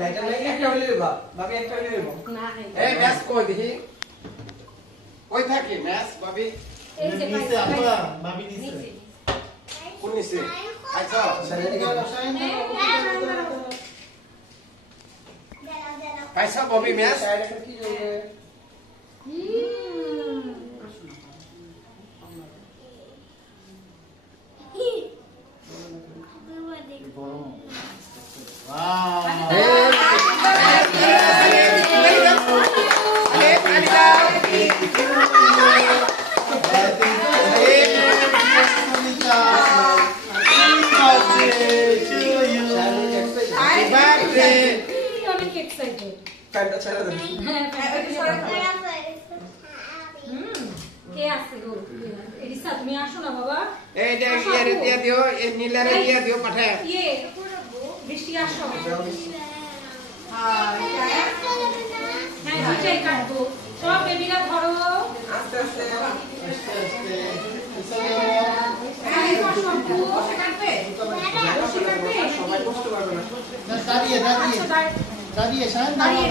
এটা নাই একটা হইলে দেবা ভাবি একটা হইলে দেব না এই ম্যাচ কই দেখি কই থাকে ম্যাচ ভাবি এই যে নিচে আপা ভাবি নিচে কোন নিছে আচ্ছা পয়সা ভাবি ম্যাচ সাইডে কি যাবে অনেক এক্সাইটেড কাইটা ছেড়ে দেন কে আছে গো এরিসা তুমি আসো না বাবা এই যে ইয়ারে দিয়া দিও এই নীলারে দিয়া দিও পাঠায় ইয়ে বৃষ্টি আসো হ্যাঁ দুইটাই কাটবো সব বেবিরা ধরো আস্তে আস্তে সবাই কষ্ট করবে না দাঁড়িয়ে দাঁড়িয়ে শান দাঁড়িয়ে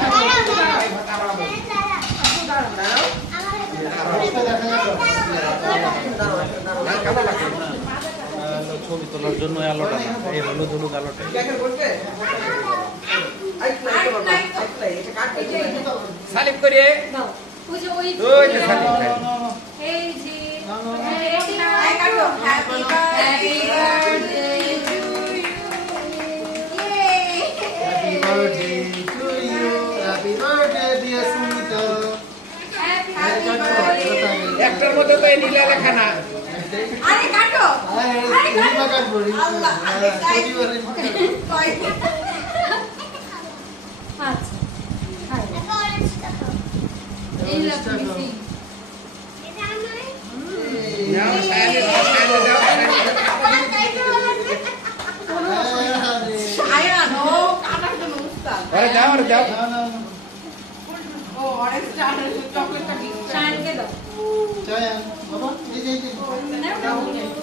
ছবি তোলার জন্য আলোটা না এই হলুদ হলুদ আলোটা দেখে বলতে সালিম করে দাও ওই যে ওই যে সালিম ভাই এই যে happy birthday Happy birthday to you. Happy birthday, dear Sumita. একটার মধ্যে তো এই নীলা লেখা না আরে কাটো আরে রিমা কাটবো আল্লাহ আচ্ছা এই লাগবে মিসি নাও সাইলে দাও আয়ানো কাটার জন্য উস্তাদ আরে দাও ও অরেঞ্জ স্টার চকলেটটা মিক্স শানকে দাও Chayan, baba, এই যে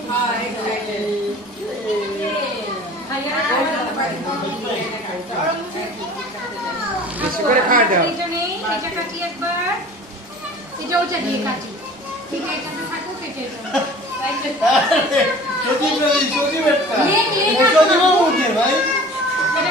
হ্যাঁ এক্সাইটেড বেশি করে খাওয়া দাও এটা নেই এটা কাটি একবার এটা ওটা দিয়ে কাটি ঠিক আছে এটাতে থাকুক এটা সজি বেটা লে, লে, সজি বাবু উঠে ভাই এটা